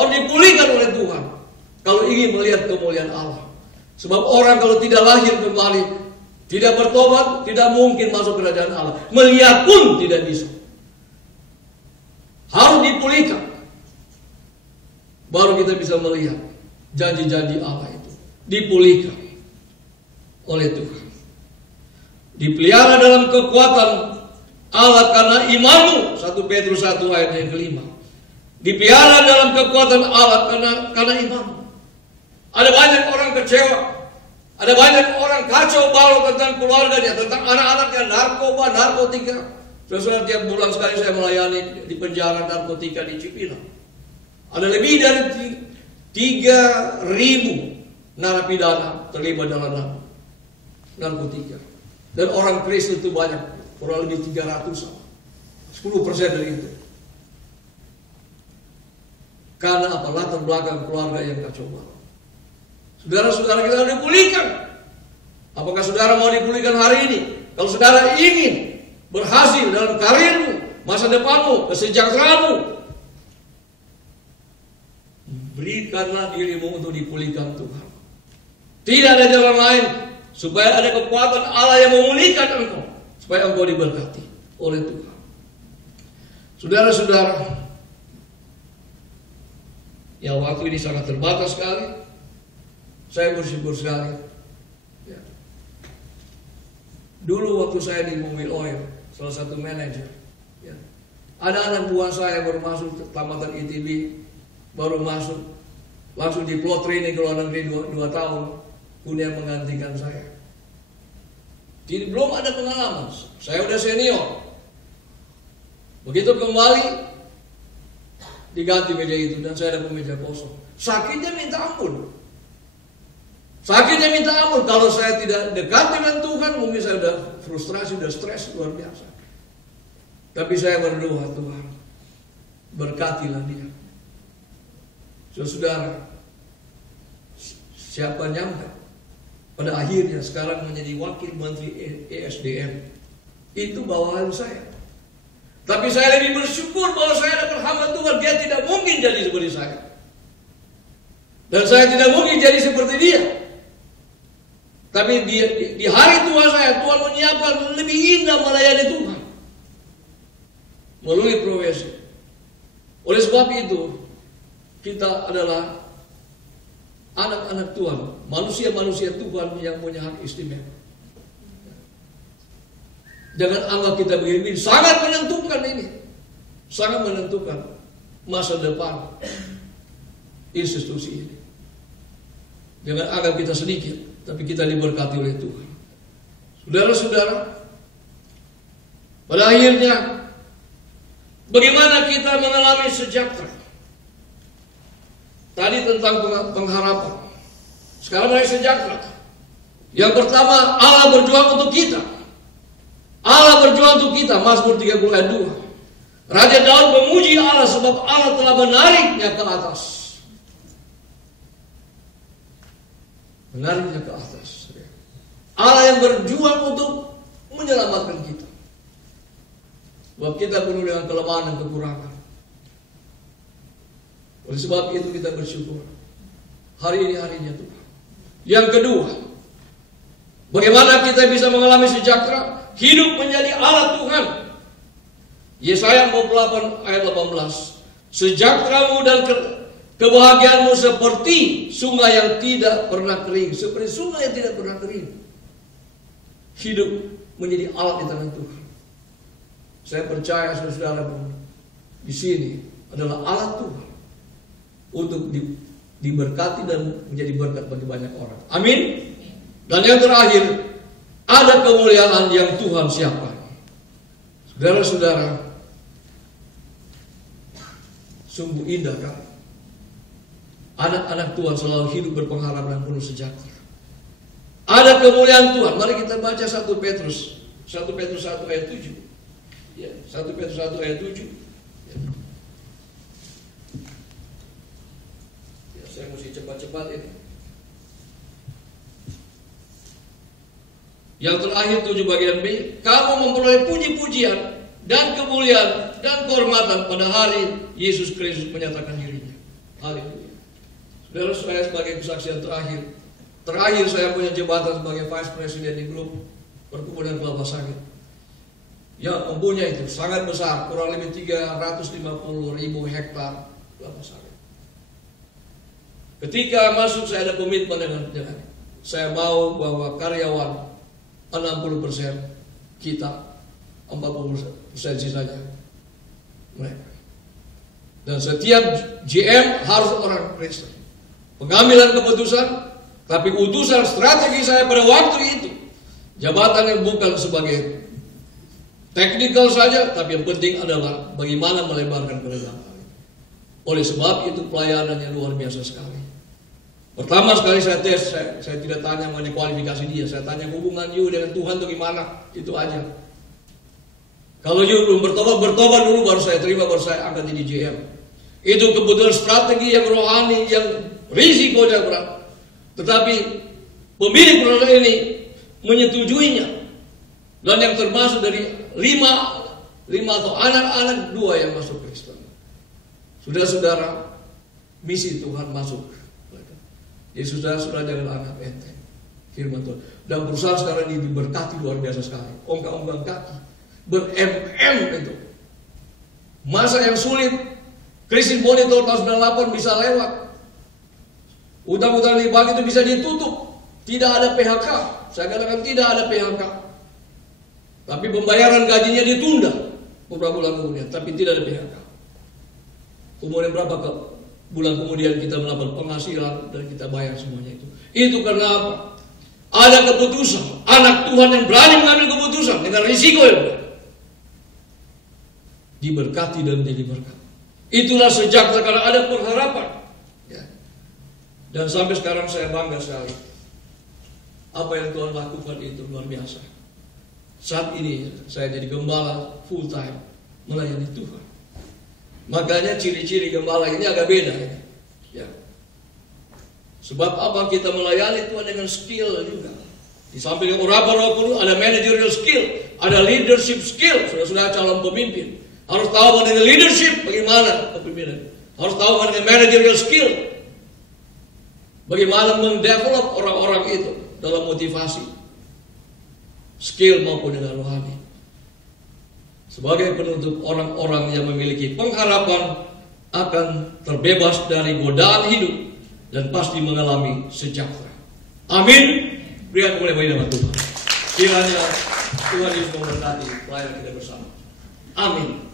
harus dipulihkan oleh Tuhan kalau ingin melihat kemuliaan Allah. Sebab orang kalau tidak lahir kembali, tidak bertobat, tidak mungkin masuk kerajaan Allah. Melihat pun tidak bisa. Harus dipulihkan, baru kita bisa melihat janji-janji Allah itu. Dipulihkan oleh Tuhan. Dipelihara dalam kekuatan Allah karena imanmu. 1 Petrus 1 ayat yang kelima. Dipelihara dalam kekuatan Allah karena imanmu. Ada banyak orang kecewa. Ada banyak orang kacau balau tentang keluarganya, tentang anak-anaknya, narkoba, narkotika. Saudara, tiap bulan sekali saya melayani di penjara narkotika di Cipinang. Ada lebih dari 3.000 narapidana terlibat dalam narkotika. Dan orang Kristen itu banyak, kurang lebih 300, 10% dari itu. Karena apa? Latar belakang keluarga yang kacau balau. Saudara-saudara kita harus dipulihkan. Apakah saudara mau dipulihkan hari ini? Kalau saudara ingin berhasil dalam karirmu, masa depanmu, kesejahteraanmu, berikanlah dirimu untuk dipulihkan Tuhan. Tidak ada jalan lain supaya ada kekuatan Allah yang memulihkan engkau, supaya engkau diberkati oleh Tuhan. Saudara-saudara, yang waktu ini sangat terbatas sekali. Saya bersyukur sekali. Ya. Dulu waktu saya di Mobil Oil, salah satu manajer, ya, ada anak buah saya baru masuk tamatan ITB, baru masuk, langsung diplot training ke luar negeri 2 tahun, kemudian menggantikan saya. Belum ada pengalaman, saya udah senior. Begitu kembali, diganti meja itu dan saya ada meja kosong. Sakitnya minta ampun. Sakitnya minta ampun. Kalau saya tidak dekat dengan Tuhan, mungkin saya sudah frustrasi, sudah stres luar biasa. Tapi saya berdoa, Tuhan, berkatilah dia. Saudara, siapa nyangka pada akhirnya sekarang menjadi wakil menteri ESDM. Itu bawahan saya. Tapi saya lebih bersyukur bahwa saya dapat hamba Tuhan. Dia tidak mungkin jadi seperti saya. Dan saya tidak mungkin jadi seperti dia. Tapi di hari tua saya, Tuhan menyiapkan lebih indah melayani Tuhan melalui profesi. Oleh sebab itu, kita adalah anak-anak Tuhan, manusia-manusia Tuhan yang punya hak istimewa. Jangan anggap kita begini, sangat menentukan ini. Sangat menentukan masa depan institusi ini. Jangan anggap kita sedikit, tapi kita diberkati oleh Tuhan. Saudara-saudara, pada akhirnya, bagaimana kita mengalami sejahtera? Tadi tentang pengharapan. Sekarang mulai sejahtera. Yang pertama, Allah berjuang untuk kita. Allah berjuang untuk kita. Mazmur 30 ayat 2. Raja Daud memuji Allah sebab Allah telah menariknya ke atas. Menariknya ke atas. Allah yang berjuang untuk menyelamatkan kita. Sebab kita penuh dengan kelemahan dan kekurangan. Oleh sebab itu kita bersyukur. Hari ini harinya Tuhan. Yang kedua, bagaimana kita bisa mengalami sejahtera? Hidup menjadi alat Tuhan. Yesaya 48 ayat 18. Sejahteramu dan kebahagiaanmu seperti sungai yang tidak pernah kering. Seperti sungai yang tidak pernah kering. Hidup menjadi alat di tangan Tuhan. Saya percaya saudara di sini adalah alat Tuhan untuk diberkati dan menjadi berkat bagi banyak orang. Amin. Dan yang terakhir, ada kemuliaan yang Tuhan siapkan. Saudara-saudara, sungguh indah kan? Anak-anak Tuhan selalu hidup berpengalaman dan penuh sejahtera. Ada kemuliaan Tuhan. Mari kita baca 1 Petrus 1 ayat 7. Ya, 1 Petrus 1 ayat 7. Ya, saya mesti cepat-cepat ini. Yang terakhir 7 bagian B, kamu memperoleh puji-pujian dan kemuliaan dan kehormatan pada hari Yesus Kristus menyatakan dirinya. Haleluya. Saudara, saya sebagai kesaksian terakhir saya punya jabatan sebagai Vice President di grup perkebunan kelapa sawit. Ya, mempunyai itu sangat besar, kurang lebih 350.000 hektar kelapa sawit. Ketika masuk saya ada komitmen dengan saya mau bahwa karyawan 60% kita, 40% sisanya mereka. Dan setiap GM harus orang Kristen. Pengambilan keputusan, tapi utusan strategi saya pada waktu itu, jabatan yang bukan sebagai teknikal saja, tapi yang penting adalah bagaimana melebarkan kerajaan. Oleh sebab itu pelayanannya luar biasa sekali. Pertama sekali saya tes, saya tidak tanya mengenai kualifikasi dia, saya tanya hubungan you dengan Tuhan itu gimana, itu aja. Kalau you belum bertobat dulu baru saya terima, baru saya angkat jadi GM. Itu kebetulan strategi yang rohani, yang risikonya berat. Tetapi pemilik perusahaan ini menyetujuinya. Dan yang termasuk dari lima atau anak-anak 2 yang masuk Kristen. Saudara-saudara, misi Tuhan masuk. Yesus sudah jangan anggap enteng firman Tuhan. Dan perusahaan sekarang ini diberkati luar biasa sekali. Ongkang-ongkang kaki, ber-MM itu. Masa yang sulit, krisis moneter tahun 98 bisa lewat. Utang-utang limbah itu bisa ditutup. Tidak ada PHK. Saya katakan tidak ada PHK. Tapi pembayaran gajinya ditunda beberapa bulan kemudian. Tapi tidak ada PHK. Kemudian berapa bulan kemudian kita melakukan penghasilan dan kita bayar semuanya itu. Itu karena apa? Ada keputusan. Anak Tuhan yang berani mengambil keputusan dengan risiko yang berat. Diberkati dan jadi berkat. Itulah sejahtera karena ada pengharapan. Ya. Dan sampai sekarang saya bangga sekali. Apa yang Tuhan lakukan itu luar biasa. Saat ini saya jadi gembala full time melayani Tuhan. Makanya ciri-ciri gembala ini agak beda. Ya. Sebab apa kita melayani Tuhan dengan skill juga. Di samping urapan Roh Kudus ada managerial skill, ada leadership skill. Sudah calon pemimpin harus tahu mengenai leadership, bagaimana kepemimpinan. Harus tahu mengenai managerial skill, bagaimana mendevelop orang-orang itu dalam motivasi, skill maupun dengan rohani. Sebagai penutup, orang-orang yang memiliki pengharapan akan terbebas dari godaan hidup dan pasti mengalami sejahtera. Amin. Berikan kemuliaan bagi nama Tuhan. Kiranya Tuhan Yesus memberkati pelayanan kita bersama. Amin.